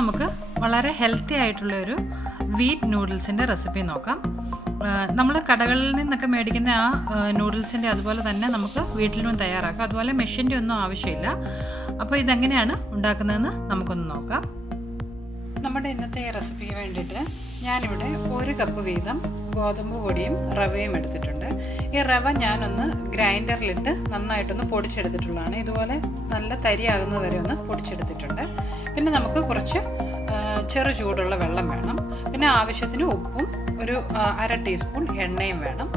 നമുക്ക് വളരെ ഹെൽത്തി ആയിട്ടുള്ള ഒരു വീറ്റ് നൂഡിൽസിൻ്റെ റെസിപ്പി നോക്കാം. നമ്മൾ കടകളിൽ നിന്നൊക്കെ മേടിക്കുന്ന ആ നൂഡിൽസിൻ്റെ അതുപോലെ തന്നെ നമുക്ക് വീട്ടിലും തയ്യാറാക്കാം. അതുപോലെ മെഷീൻ്റെ ഒന്നും ആവശ്യമില്ല. അപ്പോൾ ഇതെങ്ങനെയാണ് ഉണ്ടാക്കുന്നതെന്ന് നമുക്കൊന്ന് നോക്കാം. നമ്മുടെ ഇന്നത്തെ ഈ റെസിപ്പിക്ക് വേണ്ടിയിട്ട് ഞാനിവിടെ 1 കപ്പ് വീതം ഗോതമ്പ് പൊടിയും റവയും എടുത്തിട്ടുണ്ട്. ഈ റവ ഞാനൊന്ന് ഗ്രൈൻഡറിലിട്ട് നന്നായിട്ടൊന്ന് പൊടിച്ചെടുത്തിട്ടുള്ളതാണ്. ഇതുപോലെ നല്ല തരിയാകുന്നത് വരെ ഒന്ന് പൊടിച്ചെടുത്തിട്ടുണ്ട്. പിന്നെ നമുക്ക് കുറച്ച് ചെറു ചൂടുള്ള വെള്ളം വേണം. പിന്നെ ആവശ്യത്തിന് ഉപ്പും ഒരു 1/2 ടീസ്പൂൺ എണ്ണയും വേണം.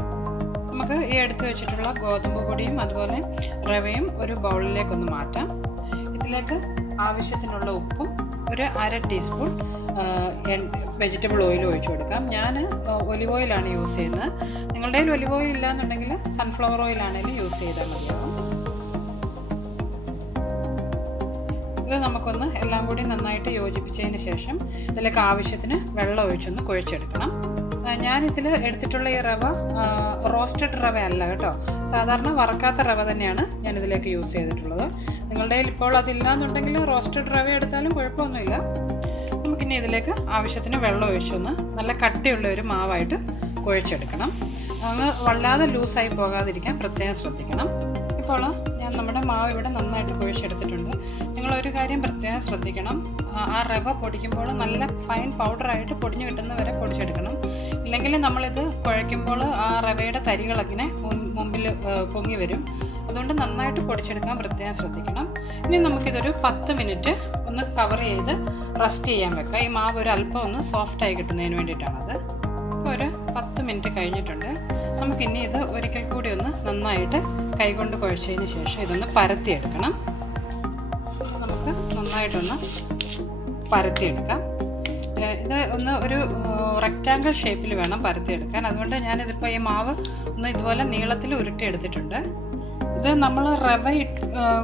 നമുക്ക് ഈ എടുത്തു വെച്ചിട്ടുള്ള ഗോതമ്പ് പൊടിയും അതുപോലെ റവയും ഒരു ബൗളിലേക്കൊന്ന് മാറ്റാം. ഇതിലേക്ക് ആവശ്യത്തിനുള്ള ഉപ്പും ഒരു 1/2 ടീസ്പൂൺ വെജിറ്റബിൾ ഓയിൽ ഒഴിച്ചു കൊടുക്കാം. ഞാൻ ഒലിവ് ഓയിലാണ് യൂസ് ചെയ്യുന്നത്. നിങ്ങളുടെ കയ്യിൽ ഒലിവ് ഓയിൽ ഇല്ലയെന്നുണ്ടെങ്കിൽ സൺഫ്ലവർ ഓയിലാണെങ്കിലും യൂസ് ചെയ്താൽ മതിയാവും. ഇത് നമുക്കൊന്ന് എല്ലാം കൂടി നന്നായിട്ട് യോജിപ്പിച്ചതിന് ശേഷം ഇതിലേക്ക് ആവശ്യത്തിന് വെള്ളം ഒഴിച്ചൊന്ന് കുഴച്ചെടുക്കണം. ഞാനിതിൽ എടുത്തിട്ടുള്ള ഈ റവ റോസ്റ്റഡ് റവ അല്ല കേട്ടോ, സാധാരണ വറക്കാത്ത റവ തന്നെയാണ് ഞാനിതിലേക്ക് യൂസ് ചെയ്തിട്ടുള്ളത്. നിങ്ങളുടെ കയ്യിൽ ഇപ്പോൾ അതില്ലാന്നുണ്ടെങ്കിൽ റോസ്റ്റഡ് റവ എടുത്താലും കുഴപ്പമൊന്നുമില്ല. നമുക്കിനി ഇതിലേക്ക് ആവശ്യത്തിന് വെള്ളം ഒഴിച്ചൊന്ന് നല്ല കട്ടിയുള്ള ഒരു മാവായിട്ട് കുഴച്ചെടുക്കണം. അങ്ങ് വല്ലാതെ ലൂസായി പോകാതിരിക്കാൻ പ്രത്യേകം ശ്രദ്ധിക്കണം. ഇപ്പോൾ ഞാൻ നമ്മുടെ മാവ് ഇവിടെ നന്നായിട്ട് കുഴച്ചെടുത്തിട്ടുണ്ട്. നിങ്ങളൊരു കാര്യം പ്രത്യേകം ശ്രദ്ധിക്കണം, ആ റവ പൊടിക്കുമ്പോൾ നല്ല ഫൈൻ പൗഡറായിട്ട് പൊടിഞ്ഞു കിട്ടുന്നവരെ പൊടിച്ചെടുക്കണം. ഇല്ലെങ്കിൽ നമ്മളിത് കുഴയ്ക്കുമ്പോൾ ആ റവയുടെ തരികളങ്ങനെ മുമ്പിൽ പൊങ്ങി വരും. അതുകൊണ്ട് നന്നായിട്ട് പൊടിച്ചെടുക്കാൻ പ്രത്യേകം ശ്രദ്ധിക്കണം. ഇനി നമുക്കിതൊരു 10 മിനിറ്റ് ഒന്ന് കവർ ചെയ്ത് റെസ്റ്റ് ചെയ്യാൻ വെക്കാം. ഈ മാവ് ഒരു അല്പം ഒന്ന് സോഫ്റ്റായി കിട്ടുന്നതിന് വേണ്ടിയിട്ടാണത്. ഇപ്പോൾ ഒരു 10 മിനിറ്റ് കഴിഞ്ഞിട്ടുണ്ട്. നമുക്കിനി ഇത് ഒരിക്കൽ കൂടി ഒന്ന് നന്നായിട്ട് കൈകൊണ്ട് കുഴച്ചതിന് ശേഷം ഇതൊന്ന് പരത്തിയെടുക്കണം. നമുക്ക് നന്നായിട്ടൊന്ന് പരത്തിയെടുക്കാം. ഇത് ഒന്ന് ഒരു റെക്റ്റാങ്കിൾ ഷേപ്പിൽ വേണം പരത്തിയെടുക്കാൻ. അതുകൊണ്ട് ഞാനിതിപ്പോൾ ഈ മാവ് ഒന്ന് ഇതുപോലെ നീളത്തിൽ ഉരുട്ടിയെടുത്തിട്ടുണ്ട്. ഇത് നമ്മൾ റവ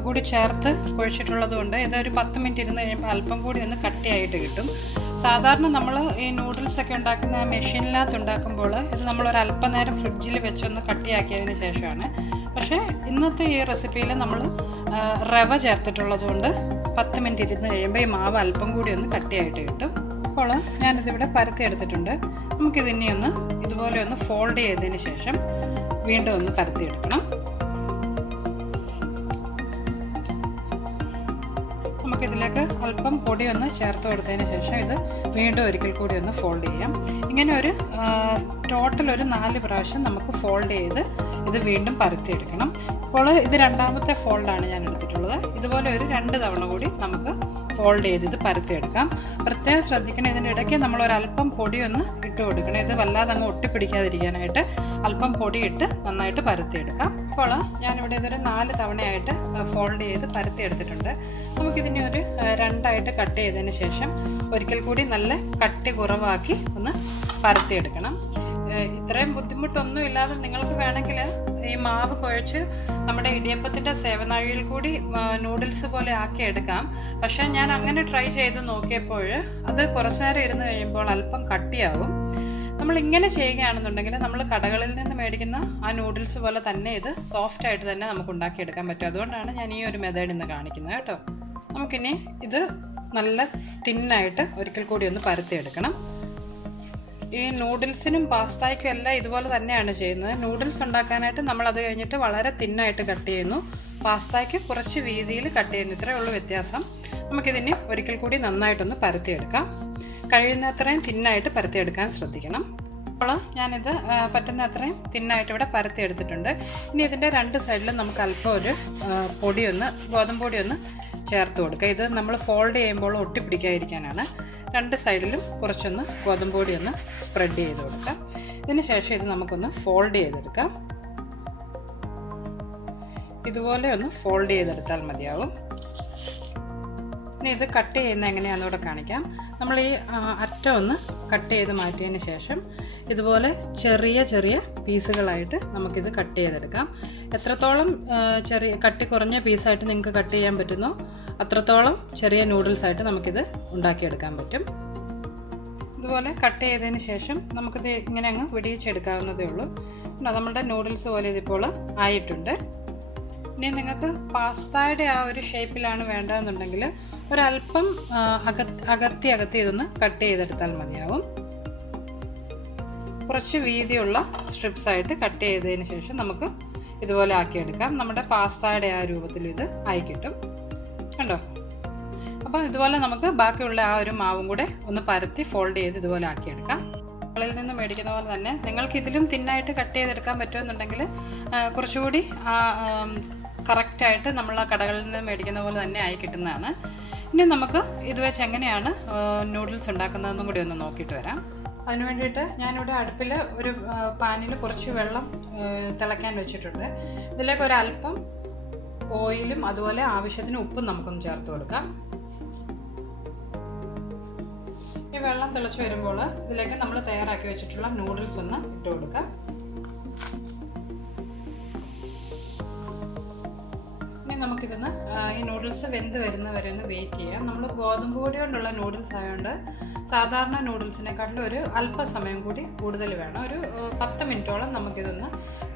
കൂടി ചേർത്ത് കുഴച്ചിട്ടുള്ളത് കൊണ്ട് ഇതൊരു 10 മിനിറ്റ് ഇരുന്ന് കഴിയുമ്പോൾ അല്പം കൂടി ഒന്ന് കട്ടിയായിട്ട് കിട്ടും. സാധാരണ നമ്മൾ ഈ നൂഡിൽസൊക്കെ ഉണ്ടാക്കുന്ന മെഷീനിനകത്ത് ഉണ്ടാക്കുമ്പോൾ ഇത് നമ്മളൊരു അല്പനേരം ഫ്രിഡ്ജിൽ വെച്ചൊന്ന് കട്ടിയാക്കിയതിന് ശേഷമാണ്. പക്ഷേ ഇന്നത്തെ ഈ റെസിപ്പിയിൽ നമ്മൾ റവ ചേർത്തിട്ടുള്ളത് കൊണ്ട് 10 മിനിറ്റ് ഇരുന്ന് കഴിയുമ്പോൾ ഈ മാവ് അല്പം കൂടി ഒന്ന് കട്ടിയായിട്ട് കിട്ടും. അപ്പോൾ ഞാനിതിവിടെ പരത്തിയെടുത്തിട്ടുണ്ട്. നമുക്കിതിനെ ഒന്ന് ഇതുപോലെ ഒന്ന് ഫോൾഡ് ചെയ്തതിന് ശേഷം വീണ്ടും ഒന്ന് പരത്തിയെടുക്കണം. നമുക്കിതിലേക്ക് അല്പം പൊടി ഒന്ന് ചേർത്ത് കൊടുത്തതിന് ശേഷം ഇത് വീണ്ടും ഒരിക്കൽ കൂടി ഒന്ന് ഫോൾഡ് ചെയ്യാം. ഇങ്ങനെ ഒരു ടോട്ടൽ ഒരു 4 പ്രാവശ്യം നമുക്ക് ഫോൾഡ് ചെയ്ത് ഇത് വീണ്ടും പരത്തിയെടുക്കണം. അപ്പോൾ ഇത് രണ്ടാമത്തെ ഫോൾഡാണ് ഞാൻ എടുത്തിട്ടുള്ളത്. ഇതുപോലെ ഒരു 2 തവണ കൂടി നമുക്ക് ഫോൾഡ് ചെയ്ത് ഇത് പരത്തിയെടുക്കാം. പ്രത്യേകം ശ്രദ്ധിക്കണം, ഇതിൻ്റെ ഇടയ്ക്ക് നമ്മളൊരല്പം പൊടിയൊന്ന് ഇട്ട് കൊടുക്കണം. ഇത് വല്ലാതെ അങ്ങ് ഒട്ടിപ്പിടിക്കാതിരിക്കാനായിട്ട് അല്പം പൊടിയിട്ട് നന്നായിട്ട് പരത്തിയെടുക്കാം. അപ്പോൾ ഞാനിവിടെ ഇതൊരു 4 തവണയായിട്ട് ഫോൾഡ് ചെയ്ത് പരത്തിയെടുത്തിട്ടുണ്ട്. നമുക്കിതിനെ ഒരു 2ആയിട്ട് കട്ട് ചെയ്തതിന് ശേഷം ഒരിക്കൽ കൂടി നല്ല കട്ടി കുറവാക്കി ഒന്ന് പരത്തിയെടുക്കണം. ഇത്രയും ബുദ്ധിമുട്ടൊന്നും ഇല്ലാതെ നിങ്ങൾക്ക് വേണമെങ്കിൽ ഈ മാവ് കുഴച്ച് നമ്മുടെ ഇടിയപ്പത്തിൻ്റെ സേവനാഴിയിൽ കൂടി നൂഡിൽസ് പോലെ ആക്കി എടുക്കാം. പക്ഷേ ഞാൻ അങ്ങനെ ട്രൈ ചെയ്ത് നോക്കിയപ്പോൾ അത് കുറച്ച് നേരം ഇരുന്ന് കഴിയുമ്പോൾ അല്പം കട്ടിയാവും. നമ്മൾ ഇങ്ങനെ ചെയ്യുകയാണെന്നുണ്ടെങ്കിൽ നമ്മൾ കടകളിൽ നിന്ന് മേടിക്കുന്ന ആ നൂഡിൽസ് പോലെ തന്നെ ഇത് സോഫ്റ്റായിട്ട് തന്നെ നമുക്ക് ഉണ്ടാക്കിയെടുക്കാൻ പറ്റും. അതുകൊണ്ടാണ് ഞാൻ ഈ ഒരു മെത്തേഡ് ഇന്ന് കാണിക്കുന്നത് കേട്ടോ. നമുക്കിനി ഇത് നല്ല തിന്നായിട്ട് ഒരിക്കൽ കൂടി ഒന്ന് പരത്തിയെടുക്കണം. ഈ നൂഡിൽസിനും പാസ്തയ്ക്കും എല്ലാം ഇതുപോലെ തന്നെയാണ് ചെയ്യുന്നത്. നൂഡിൽസ് ഉണ്ടാക്കാനായിട്ട് നമ്മൾ അത് കഴിഞ്ഞിട്ട് വളരെ തിന്നായിട്ട് കട്ട് ചെയ്യുന്നു, പാസ്തയ്ക്ക് കുറച്ച് വീതിയിൽ കട്ട് ചെയ്യുന്നു. ഇത്രയേ ഉള്ളൂ വ്യത്യാസം. നമുക്കിതിന് ഒരിക്കൽ കൂടി നന്നായിട്ടൊന്ന് പരത്തിയെടുക്കാം. കഴിയുന്നത്രയും തിന്നായിട്ട് പരത്തിയെടുക്കാൻ ശ്രദ്ധിക്കണം. അപ്പോൾ ഞാനിത് പറ്റുന്നത്രയും തിന്നായിട്ട് ഇവിടെ പരത്തിയെടുത്തിട്ടുണ്ട്. ഇനി ഇതിൻ്റെ 2 സൈഡിലും നമുക്ക് അല്പം ഒരു പൊടിയൊന്ന് ഗോതമ്പ് പൊടിയൊന്ന് ചേർത്ത് കൊടുക്കുക. ഇത് നമ്മൾ ഫോൾഡ് ചെയ്യുമ്പോൾ ഒട്ടിപ്പിടിക്കാതിരിക്കാനാണ്. 2 സൈഡിലും കുറച്ചൊന്ന് ഗോതമ്പ് പൊടി ഒന്ന് സ്പ്രെഡ് ചെയ്ത് കൊടുക്കാം. ഇതിന് ശേഷം ഇത് നമുക്കൊന്ന് ഫോൾഡ് ചെയ്തെടുക്കാം. ഇതുപോലെ ഒന്ന് ഫോൾഡ് ചെയ്തെടുത്താൽ മതിയാവും. ഇനി ഇത് കട്ട് ചെയ്യുന്ന എങ്ങനെയാണെന്ന് കൂടെ കാണിക്കാം. നമ്മൾ ഈ അറ്റം ഒന്ന് കട്ട് ചെയ്ത് മാറ്റിയതിന് ശേഷം ഇതുപോലെ ചെറിയ ചെറിയ പീസുകളായിട്ട് നമുക്കിത് കട്ട് ചെയ്തെടുക്കാം. എത്രത്തോളം ചെറിയ കട്ടി കുറഞ്ഞ പീസായിട്ട് നിങ്ങൾക്ക് കട്ട് ചെയ്യാൻ പറ്റുന്നോ അത്രത്തോളം ചെറിയ നൂഡിൽസായിട്ട് നമുക്കിത് ഉണ്ടാക്കിയെടുക്കാൻ പറ്റും. ഇതുപോലെ കട്ട് ചെയ്തതിന് ശേഷം നമുക്കിത് ഇങ്ങനെ അങ്ങ് വെടിയിച്ചെടുക്കാവുന്നതേ ഉള്ളൂ. നമ്മുടെ നൂഡിൽസ് പോലെ ഇതിപ്പോൾ ആയിട്ടുണ്ട്. ഇനി നിങ്ങൾക്ക് പാസ്തയുടെ ആ ഒരു ഷേപ്പിലാണ് വേണ്ടതെന്നുണ്ടെങ്കിൽ ഒരല്പം അകത്തി ഇതൊന്ന് കട്ട് ചെയ്തെടുത്താൽ മതിയാവും. കുറച്ച് വീതിയുള്ള സ്ട്രിപ്സ് ആയിട്ട് കട്ട് ചെയ്തതിന് ശേഷം നമുക്ക് ഇതുപോലെ ആക്കിയെടുക്കാം. നമ്മുടെ പാസ്തയുടെ ആ രൂപത്തിൽ ഇത് ആയി കിട്ടും. കണ്ടോ? അപ്പോൾ ഇതുപോലെ നമുക്ക് ബാക്കിയുള്ള ആ ഒരു മാവും കൂടെ ഒന്ന് പരത്തി ഫോൾഡ് ചെയ്ത് ഇതുപോലെ ആക്കിയെടുക്കാം. ളിൽ നിന്ന് മേടിക്കുന്ന പോലെ തന്നെ നിങ്ങൾക്ക് ഇതിലും തിന്നായിട്ട് കട്ട് ചെയ്തെടുക്കാൻ പറ്റുമെന്നുണ്ടെങ്കിൽ കുറച്ചുകൂടി കറക്റ്റായിട്ട് നമ്മൾ ആ കടകളിൽ നിന്ന് മേടിക്കുന്ന പോലെ തന്നെ ആയി കിട്ടുന്നതാണ്. ഇനി നമുക്ക് ഇത് വെച്ച് എങ്ങനെയാണ് നൂഡിൽസ് ഉണ്ടാക്കുന്നതെന്നും കൂടി ഒന്ന് നോക്കിയിട്ട് വരാം. അതിന് വേണ്ടിയിട്ട് ഞാനിവിടെ അടുപ്പിൽ ഒരു പാനിൽ കുറച്ച് വെള്ളം തിളയ്ക്കാൻ വെച്ചിട്ടുണ്ട്. ഇതിലേക്ക് ഒരല്പം ഓയിലും അതുപോലെ ആവശ്യത്തിന് ഉപ്പും നമുക്കൊന്ന് ചേർത്ത് കൊടുക്കാം. ഈ വെള്ളം തിളച്ച് വരുമ്പോൾ ഇതിലേക്ക് നമ്മൾ തയ്യാറാക്കി വെച്ചിട്ടുള്ള നൂഡിൽസ് ഒന്ന് ഇട്ട് കൊടുക്കാം. ഇനി നമുക്കിതൊന്ന് ഈ നൂഡിൽസ് വെന്ത് വരുന്നവരെ ഒന്ന് വെയിറ്റ് ചെയ്യാം. നമ്മൾ ഗോതമ്പ് പൊടി കൊണ്ടുള്ള നൂഡിൽസ് ആയതുകൊണ്ട് സാധാരണ നൂഡിൽസിനെക്കാട്ടിലും ഒരു അല്പസമയം കൂടി കൂടുതൽ വേണം. ഒരു 10 മിനിറ്റോളം നമുക്കിതൊന്ന്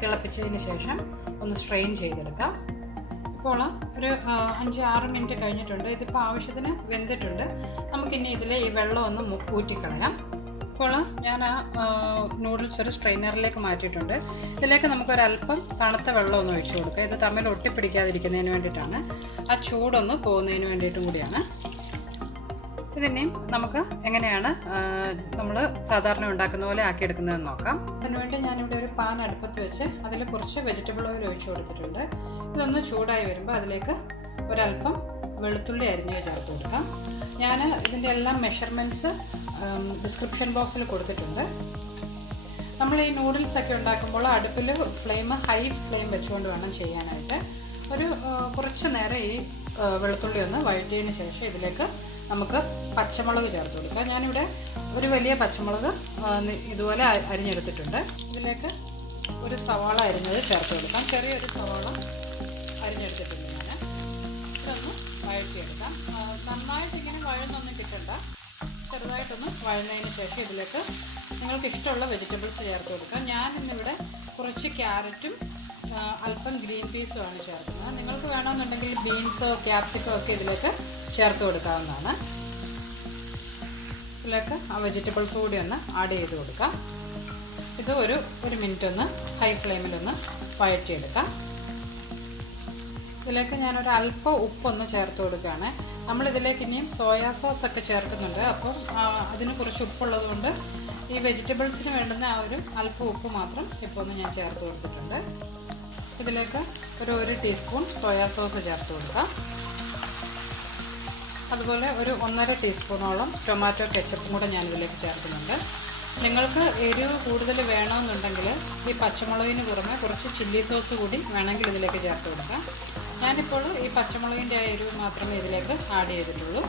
തിളപ്പിച്ചതിന് ശേഷം ഒന്ന് സ്ട്രെയിൻ ചെയ്തെടുക്കാം. ഇപ്പോൾ ഒരു 5-6 മിനിറ്റ് കഴിഞ്ഞിട്ടുണ്ട്. ഇതിപ്പോൾ ആവശ്യത്തിന് വെന്തിട്ടുണ്ട്. നമുക്കിനി ഇതിൽ ഈ വെള്ളം ഒന്ന് ഊറ്റിക്കളയാം. ഇപ്പോൾ ഞാൻ ആ നൂഡിൽസ് ഒരു സ്ട്രെയിനറിലേക്ക് മാറ്റിയിട്ടുണ്ട്. ഇതിലേക്ക് നമുക്കൊരല്പം തണുത്ത വെള്ളം ഒന്ന് ഒഴിച്ചു കൊടുക്കുക. ഇത് തമ്മിൽ ഒട്ടിപ്പിടിക്കാതിരിക്കുന്നതിന് വേണ്ടിയിട്ടാണ്, ആ ചൂടൊന്ന് പോകുന്നതിന് വേണ്ടിയിട്ടും കൂടിയാണ്. ഇതിനെയും നമുക്ക് എങ്ങനെയാണ് നമ്മൾ സാധാരണ ഉണ്ടാക്കുന്ന പോലെ ആക്കിയെടുക്കുന്നതെന്ന് നോക്കാം. അതിനുവേണ്ടി ഞാനിവിടെ ഒരു പാൻ അടുപ്പത്ത് വെച്ച് അതിൽ കുറച്ച് വെജിറ്റബിൾ ഓയിൽ ഒഴിച്ചു കൊടുത്തിട്ടുണ്ട്. ഇതൊന്ന് ചൂടായി വരുമ്പോൾ അതിലേക്ക് ഒരല്പം വെളുത്തുള്ളി അരിഞ്ഞ് ചേർത്ത് കൊടുക്കാം. ഞാൻ ഇതിൻ്റെ എല്ലാം മെഷർമെൻറ്റ്സ് ഡിസ്ക്രിപ്ഷൻ ബോക്സിൽ കൊടുത്തിട്ടുണ്ട്. നമ്മൾ ഈ നൂഡിൽസൊക്കെ ഉണ്ടാക്കുമ്പോൾ അടുപ്പിൽ ഹൈ ഫ്ലെയിം വെച്ചുകൊണ്ട് വേണം ചെയ്യാനായിട്ട്. കുറച്ച് നേരം ഈ വെളുത്തുള്ളി ഒന്ന് വഴറ്റിയതിന് ശേഷം ഇതിലേക്ക് നമുക്ക് പച്ചമുളക് ചേർത്ത് കൊടുക്കാം. ഞാനിവിടെ ഒരു വലിയ പച്ചമുളക് ഇതുപോലെ അരിഞ്ഞെടുത്തിട്ടുണ്ട്. ഇതിലേക്ക് ഒരു സവാള അരിഞ്ഞത് ചേർത്ത് കൊടുക്കാം. ചെറിയൊരു സവാള അരിഞ്ഞെടുത്തിട്ടുണ്ട് ഞാൻ. ഇതൊന്ന് വഴറ്റിയെടുക്കാം. നന്നായിട്ട് ഇങ്ങനെ വഴന്നൊന്നും കിട്ടണ്ട, ചെറുതായിട്ടൊന്ന് വഴന്നതിന് ശേഷം ഇതിലേക്ക് നിങ്ങൾക്ക് ഇഷ്ടമുള്ള വെജിറ്റബിൾസ് ചേർത്ത് കൊടുക്കാം. ഞാൻ ഇന്നിവിടെ കുറച്ച് ക്യാരറ്റും അല്പം ഗ്രീൻ പീസുമാണ് ചേർക്കുന്നത്. നിങ്ങൾക്ക് വേണമെന്നുണ്ടെങ്കിൽ ബീൻസോ ക്യാപ്സിക്കോ ഒക്കെ ഇതിലേക്ക് ചേർത്ത് കൊടുക്കാവുന്നതാണ്. ഇതിലേക്ക് ആ വെജിറ്റബിൾസ് കൂടി ഒന്ന് ആഡ് ചെയ്ത് കൊടുക്കാം. ഇത് ഒരു മിനിറ്റ് ഒന്ന് ഹൈ ഫ്ലെയിമിലൊന്ന് വഴറ്റിയെടുക്കാം. ഇതിലേക്ക് ഞാനൊരു അല്പം ഉപ്പൊന്ന് ചേർത്ത് കൊടുക്കുകയാണ്. നമ്മളിതിലേക്ക് ഇനിയും സോയാ സോസ് ഒക്കെ ചേർക്കുന്നുണ്ട്. അപ്പം അതിന് കുറച്ച് ഉപ്പുള്ളത് കൊണ്ട് ഈ വെജിറ്റബിൾസിന് വേണ്ടുന്ന ആ ഒരു അല്പം ഉപ്പ് മാത്രം ഇപ്പോൾ ഒന്ന് ഞാൻ ചേർത്ത് കൊടുത്തിട്ടുണ്ട്. ഇതിലേക്ക് ഒരു 1 ടീസ്പൂൺ സോയാ സോസ് ചേർത്ത് കൊടുക്കാം. അതുപോലെ ഒരു 1.5 ടീസ്പൂണോളം ടൊമാറ്റോ കെച്ചപ്പും കൂടെ ഞാനിതിലേക്ക് ചേർക്കുന്നുണ്ട്. നിങ്ങൾക്ക് എരിവ് കൂടുതൽ വേണമെന്നുണ്ടെങ്കിൽ ഈ പച്ചമുളകിന് പുറമെ കുറച്ച് ചില്ലി സോസ് കൂടി വേണമെങ്കിൽ ഇതിലേക്ക് ചേർത്ത് കൊടുക്കാം. ഞാനിപ്പോൾ ഈ പച്ചമുളകിൻ്റെ ആ എരിവ് മാത്രമേ ഇതിലേക്ക് ആഡ് ചെയ്തിട്ടുള്ളൂ.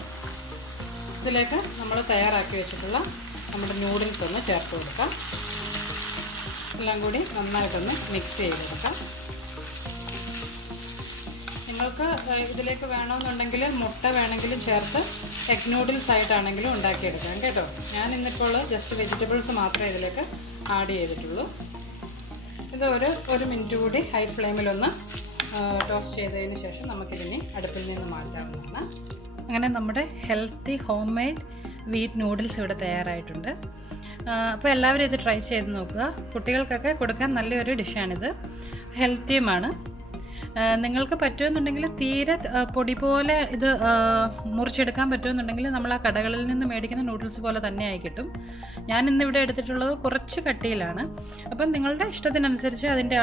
ഇതിലേക്ക് നമ്മൾ തയ്യാറാക്കി വെച്ചിട്ടുള്ള നമ്മുടെ നൂഡിൽസ് ഒന്ന് ചേർത്ത് കൊടുക്കാം. എല്ലാം കൂടി നന്നായിട്ടൊന്ന് മിക്സ് ചെയ്തെടുക്കാം. നിങ്ങൾക്ക് ഇതിലേക്ക് വേണമെന്നുണ്ടെങ്കിൽ മുട്ട വേണമെങ്കിലും ചേർത്ത് എഗ് നൂഡിൽസ് ആയിട്ടാണെങ്കിലും ഉണ്ടാക്കിയെടുക്കാം കേട്ടോ. ഞാൻ ഇന്നിപ്പോൾ ജസ്റ്റ് വെജിറ്റബിൾസ് മാത്രമേ ഇതിലേക്ക് ആഡ് ചെയ്തിട്ടുള്ളൂ. ഇത് ഒരു മിനിറ്റ് കൂടി ഹൈ ഫ്ലെയിമിലൊന്ന് ടോസ്റ്റ് ചെയ്തതിന് ശേഷം നമുക്കിതിനെ അടുപ്പിൽ നിന്ന് മാറ്റാവുന്നതാണ്. അങ്ങനെ നമ്മുടെ healthy home made wheat noodles ഇവിടെ തയ്യാറായിട്ടുണ്ട്. അപ്പോൾ എല്ലാവരും ഇത് ട്രൈ ചെയ്ത് നോക്കുക. കുട്ടികൾക്കൊക്കെ കൊടുക്കാൻ നല്ലൊരു ഡിഷാണിത്, ഹെൽത്തിയുമാണ്. നിങ്ങൾക്ക് പറ്റുമെന്നുണ്ടെങ്കിൽ തീരെ പൊടി പോലെ ഇത് മുറിച്ചെടുക്കാൻ പറ്റുമെന്നുണ്ടെങ്കിൽ നമ്മൾ ആ കടകളിൽ നിന്ന് മേടിക്കുന്ന നൂഡിൽസ് പോലെ തന്നെ ആയി കിട്ടും. ഞാൻ ഇന്നിവിടെ എടുത്തിട്ടുള്ളത് കുറച്ച് കട്ടിയിലാണ്. അപ്പം നിങ്ങളുടെ ഇഷ്ടത്തിനനുസരിച്ച് അതിൻ്റെ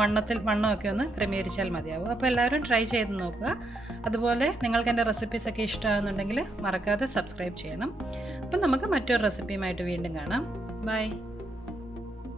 വണ്ണമൊക്കെ ഒന്ന് ക്രമീകരിച്ചാൽ മതിയാവും. അപ്പോൾ എല്ലാവരും ട്രൈ ചെയ്ത് നോക്കുക. അതുപോലെ നിങ്ങൾക്ക് എൻ്റെ റെസിപ്പീസൊക്കെ ഇഷ്ടമാകുന്നുണ്ടെങ്കിൽ മറക്കാതെ സബ്സ്ക്രൈബ് ചെയ്യണം. അപ്പം നമുക്ക് മറ്റൊരു റെസിപ്പിയുമായിട്ട് വീണ്ടും കാണാം. ബൈ.